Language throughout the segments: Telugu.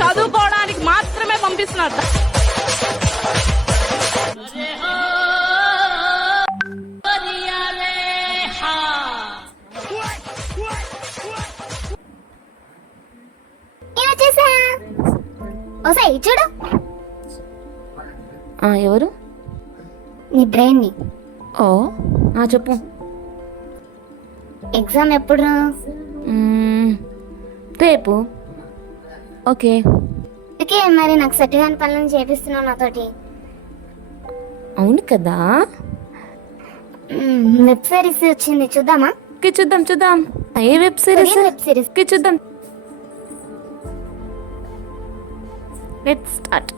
చదువుకోవడానికి మాత్రమే పంపిస్తున్నారు. చూడు ఎవరు? నీ బ్రెయిన్ ని. ఓ చెప్పు. ఎగ్జామ్ ఎప్పుడు? రేపు. ఓకే ఓకే, మరి నాకు సెట్ కాని పనులను చేపిస్తున్నావు నాతోటి. అవును కదా. వెబ్ సిరీస్ వచ్చింది, చూద్దామా? చూద్దాం. ఏ వెబ్ సిరీస్? చూద్దాం. Let's start.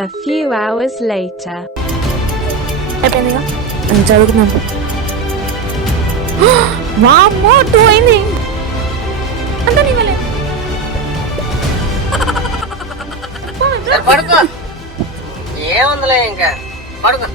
A few hours later. అయిపోయిందిగా, చదువుకున్నాం. వామ్మో 2 అయింది. అంతా నీవలే. పడుకో, ఏముందిలే ఇంకా పడుకో.